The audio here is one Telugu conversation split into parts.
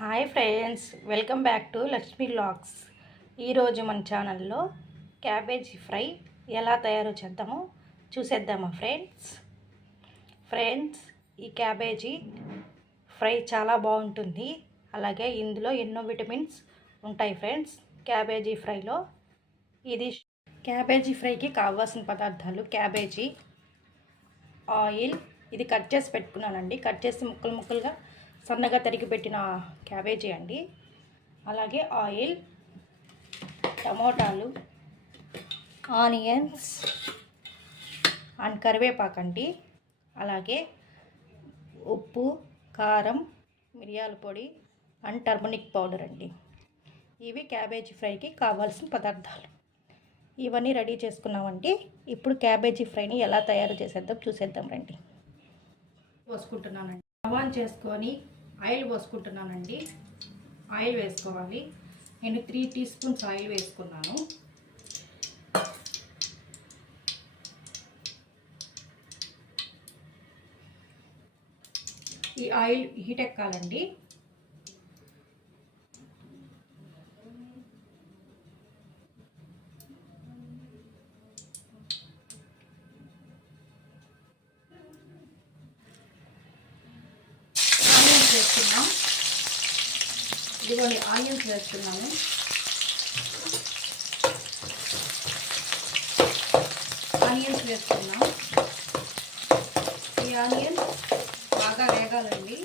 Hi friends, welcome back to Lakshmi vlogs. ఈరోజు మన ఛానల్లో క్యాబేజీ ఫ్రై ఎలా తయారు చేద్దామో చూసేద్దామా ఫ్రెండ్స్. ఈ క్యాబేజీ ఫ్రై చాలా బాగుంటుంది. అలాగే ఇందులో ఎన్నో విటమిన్స్ ఉంటాయి ఫ్రెండ్స్ క్యాబేజీ ఫ్రైలో. ఇది క్యాబేజీ ఫ్రైకి కావాల్సిన పదార్థాలు: క్యాబేజీ, ఆయిల్, ఇది కట్ చేసి పెట్టుకున్నానండి. కట్ చేసి ముక్కలు ముక్కలుగా సన్నగా తరిగి పెట్టిన క్యాబేజీ అండి. అలాగే ఆయిల్, టమోటాలు, ఆనియన్స్ అండ్ కరివేపాకండి. అలాగే ఉప్పు, కారం, మిరియాల పొడి అండ్ టర్మరిక్ పౌడర్ అండి. ఇవి క్యాబేజీ ఫ్రైకి కావాల్సిన పదార్థాలు. ఇవన్నీ రెడీ చేసుకున్నామండి. ఇప్పుడు క్యాబేజీ ఫ్రైని ఎలా తయారు చూసేద్దాం రండి. పోసుకుంటున్నానండి. ఆన్ చేసుకొని ఆయిల్ పోసుకుంటున్నానండి. ఆయిల్ వేసుకోవాలి. నేను 3 టీ స్పూన్స్ ఆయిల్ వేసుకున్నాను. ఈ ఆయిల్ హీట్ ఎక్కాలండి. వేస్తున్నాం. ఇదిగోండి ఆనియన్స్ వేస్తున్నాము. ఆనియన్స్ వేస్తున్నాం. ఈ ఆనియన్స్ బాగా వేగాలండి.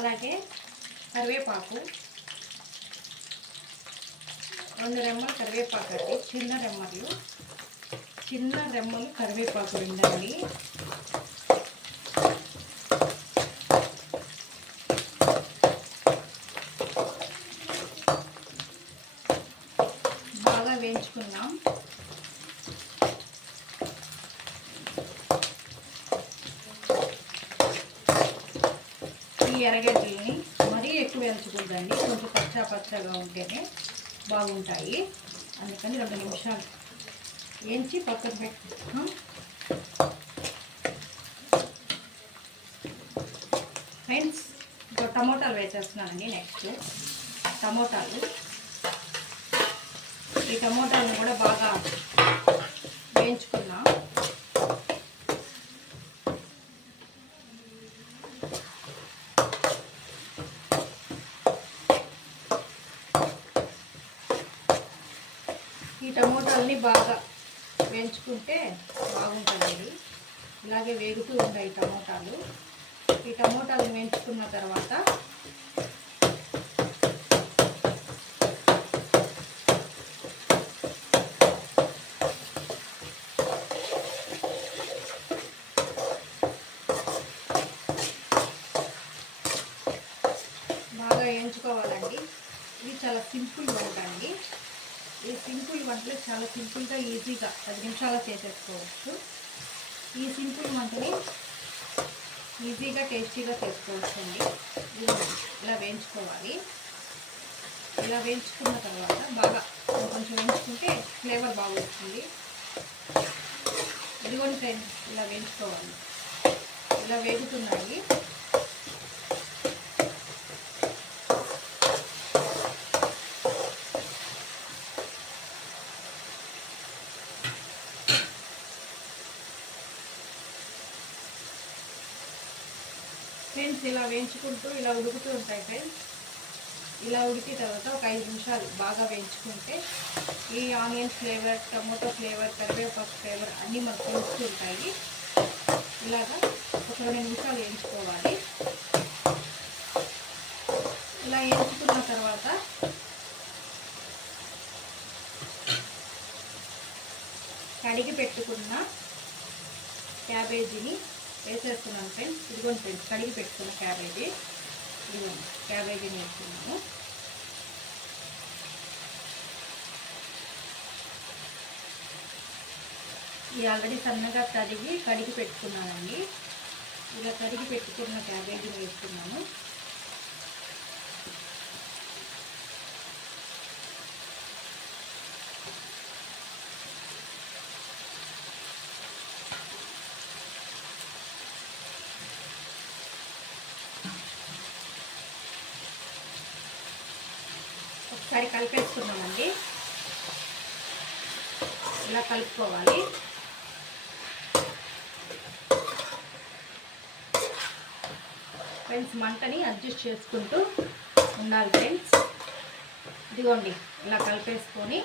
అలాగే కరివేపాకు, 2 రెమ్మలు కరివేపాకు అండి. చిన్న రెమ్మలు కరివేపాకు ఉండండి. వేయించుకున్నాం. ఈ ఎర్రగడ్డల్ని మరీ ఎక్కువ వేయించకూడదండి. కొంచెం పచ్చగా ఉంటేనే బాగుంటాయి. అందుకని 2 నిమిషాలు వేయించి పక్కన పెట్టుకుంటాం. ఫ్రెండ్స్, టమోటాలు వేసేస్తున్నానండి. నెక్స్ట్ టమోటాలు. ఈ టమోటాలను కూడా బాగా వేయించుకున్నాం. ఈ టమోటాలని బాగా వేయించుకుంటే బాగుంటుంది. ఇలాగే వేగుతూ ఉంటాయి టమోటాలు. ఈ టమోటాలను వేయించుకున్న తర్వాత వేయించుకోవాలండి. ఇది చాలా సింపుల్ వంట అండి. ఈ సింపుల్ వంటలు చాలా సింపుల్గా ఈజీగా 10 నిమిషాలు చేసేసుకోవచ్చు. ఈ సింపుల్ వంటని ఈజీగా టేస్టీగా చేసుకోవచ్చు అండి. ఇలా వేయించుకోవాలి. ఇలా వేయించుకున్న తర్వాత బాగా కొంచెం వేయించుకుంటే ఫ్లేవర్ బాగా వస్తుంది. ఇదిగోండి ఫ్రెండ్స్, ఇలా వేయించుకోవాలి. ఇలా వేగుతున్నాయి. ఫ్రెండ్స్, ఇలా వేయించుకుంటూ ఇలా ఉడుకుతూ ఉంటాయి ఫ్రెండ్స్. ఇలా ఉడికిన తర్వాత ఒక 5 నిమిషాలు బాగా వేయించుకుంటే ఈ ఆనియన్ ఫ్లేవర్, టమోటో ఫ్లేవర్, కరివేపాకు ఫ్లేవర్ అన్నీ మనకు తెలుస్తూ ఉంటాయి. ఇలాగా ఒక 2 నిమిషాలు వేయించుకోవాలి. ఇలా వేయించుకున్న తర్వాత కడిగి పెట్టుకున్న క్యాబేజీని వేసేస్తున్నాను ఫ్రెండ్స్. ఇదిగోండి ఫ్రెండ్స్, కడిగి పెట్టుకున్న క్యాబేజీ. ఇదిగోండి క్యాబేజీని వేస్తున్నాము. ఇది ఆల్రెడీ సన్నగా కడిగి పెట్టుకున్నానండి. ఇలా కడిగి పెట్టుకున్న క్యాబేజీని వేస్తున్నాము. ఒకసారి కలిపేసుకున్నామండి. ఇలా కలుపుకోవాలి. ఫ్రెండ్స్ మంటని అడ్జస్ట్ చేసుకుంటూ ఉండాలి ఫ్రెండ్స్. ఇదిగోండి ఇలా కలిపేసుకొని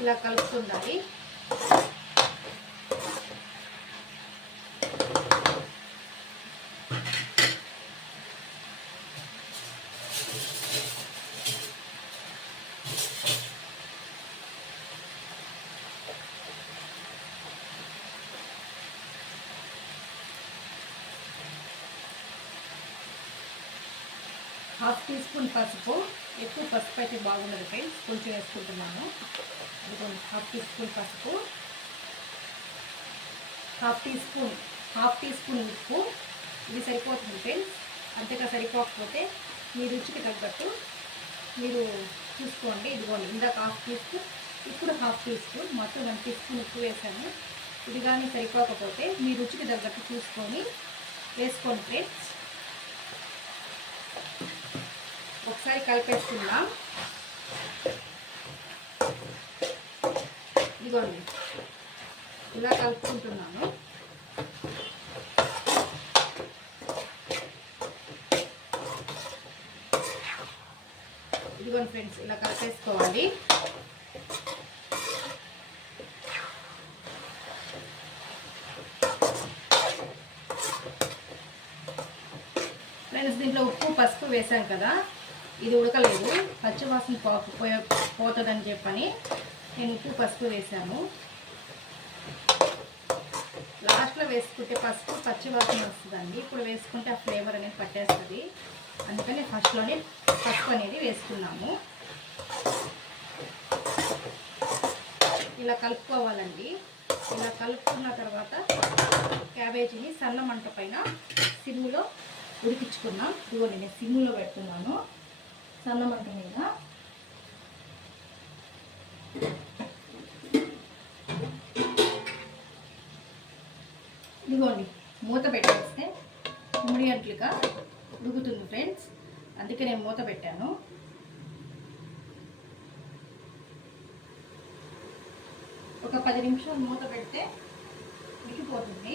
ఇలా కలుపుతుండాలి. హాఫ్ టీ స్పూన్ పసుపు. ఎక్కువ పసుపు అయితే బాగుండదు ఫ్రెండ్స్, కొంచెం వేసుకుంటున్నాను. ఇదిగోండి హాఫ్ టీ స్పూన్ పసుపు, హాఫ్ టీ స్పూన్ ఉప్పు. ఇది సరిపోతుంది ఫ్రెండ్స్. అంతగా సరిపోకపోతే మీ రుచికి తగ్గట్టు మీరు చూసుకోండి. ఇదిగోండి ఇందాక హాఫ్ టీ స్పూన్, ఇప్పుడు హాఫ్ టీ స్పూన్, మొత్తం 1 టీ స్పూన్ ఉప్పు వేసాను. ఇది కానీ సరిపోకపోతే మీ రుచికి తగ్గట్టు చూసుకొని వేసుకోండి ఫ్రెండ్స్. ఒకసారి కలిపేసుకుందాం. ఇదిగోండి ఇలా కలుపుకుంటున్నాను. ఇదిగోండి ఫ్రెండ్స్ ఇలా కలిపేసుకోవాలి. ఫ్రెండ్స్ దీంట్లో ఉప్పు పసుపు వేసాం కదా, ఇది ఉడకలేదు, పచ్చివాసన పోతుందని చెప్పని నేను ఉప్పు పసుపు వేసాను. లాస్ట్లో వేసుకుంటే పసుపు పచ్చివాసన వస్తుందండి. ఇప్పుడు వేసుకుంటే ఆ ఫ్లేవర్ అనేది పట్టేస్తుంది. అందుకని ఫస్ట్లోనే పసుపు అనేది వేసుకున్నాము. ఇలా కలుపుకోవాలండి. ఇలా కలుపుకున్న తర్వాత క్యాబేజీని సన్న మంట పైన సిమ్లో ఉడికించుకున్నాం. ఇదిగో నేను సిమ్లో పెడుతున్నాను సన్న మంట మీద. ఇదిగోండి మూత పెట్టేస్తే ఇమ్మీడియట్గా ఉడుకుతుంది ఫ్రెండ్స్. అందుకే నేను మూత పెట్టాను. ఒక 10 నిమిషాలు మూత పెడితే ఉడికిపోతుంది.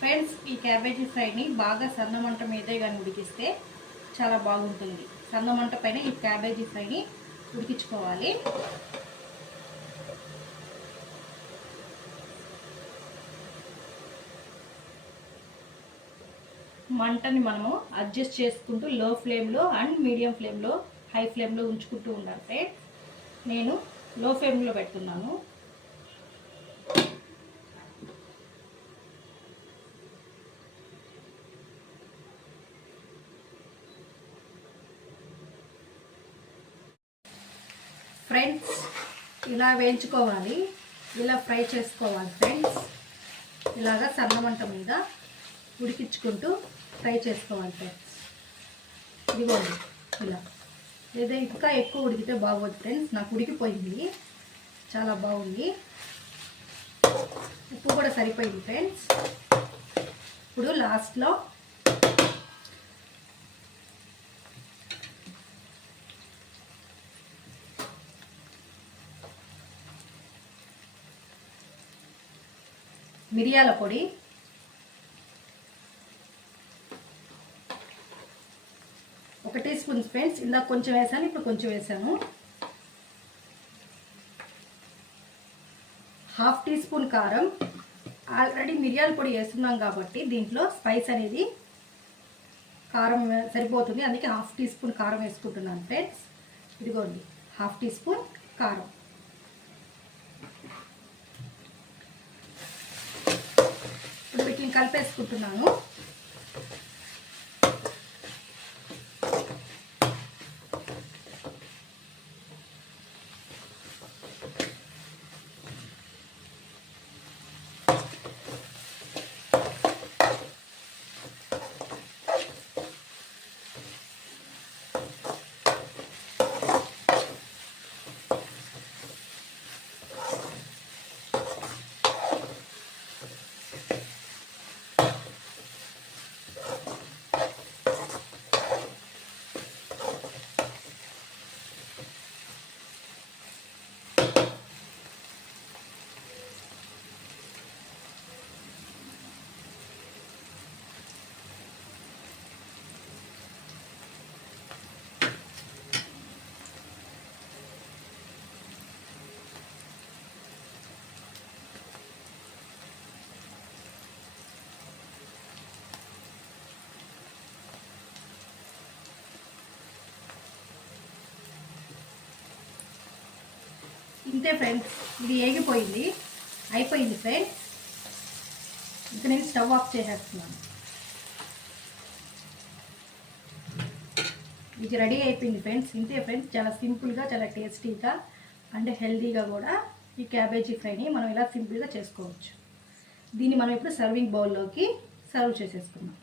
ఫ్రెండ్స్ ఈ క్యాబేజీ ఫ్రైని బాగా సన్నమంట మీదే కానీ ఉడికిస్తే చాలా బాగుంటుంది. సన్నమంట పైన ఈ క్యాబేజీ ఫ్రైని ఉడికించుకోవాలి. మంటని మనము అడ్జస్ట్ చేసుకుంటూ లో ఫ్లేమ్లో అండ్ మీడియం ఫ్లేమ్లో, హై ఫ్లేమ్లో ఉంచుకుంటూ ఉండాలి ఫ్రెండ్స్. నేను లో ఫ్లేమ్లో పెడుతున్నాను. ఫ్రెండ్స్ ఇలా వేయించుకోవాలి, ఇలా ఫ్రై చేసుకోవాలి ఫ్రెండ్స్. ఇలాగా సన్నమంట మీద ఉడికించుకుంటూ ఫ్రై చేసుకోవాలి ఫ్రెండ్స్. ఇదిగోండి ఇలా. లేదా ఇంకా ఎక్కువ ఉడికితే బాగోదు ఫ్రెండ్స్. నాకు ఉడికిపోయింది, చాలా బాగుంది. ఉప్పు కూడా సరిపోయింది ఫ్రెండ్స్. ఇప్పుడు లాస్ట్లో మిరియాల పొడి, ఒక టీ స్పూన్ ఫ్రెండ్స్. ఇందాక కొంచెం వేసాను, ఇప్పుడు కొంచెం వేసాను. హాఫ్ టీ స్పూన్ కారం. ఆల్రెడీ మిరియాల పొడి వేస్తున్నాం కాబట్టి దీంట్లో స్పైస్ అనేది కారం సరిపోతుంది. అందుకే హాఫ్ టీ స్పూన్ కారం వేసుకుంటున్నాను ఫ్రెండ్స్. ఇదిగోండి హాఫ్ టీ స్పూన్ కారం. ఇప్పుడు వీటిని కలిపేసుకుంటున్నాను. ఇంతే ఫ్రెండ్స్, ఇది ఏగిపోయింది, అయిపోయింది ఫ్రెండ్స్. ఇక నేను స్టవ్ ఆఫ్ చేసేస్తున్నాను. ఇది రెడీ అయిపోయింది ఫ్రెండ్స్. ఇంతే ఫ్రెండ్స్, చాలా సింపుల్గా, చాలా టేస్టీగా అండ్ హెల్తీగా కూడా ఈ క్యాబేజీ ఫ్రైని మనం ఇలా సింపుల్గా చేసుకోవచ్చు. దీన్ని మనం ఇప్పుడు సర్వింగ్ బౌల్లోకి సర్వ్ చేసేసుకుందాం.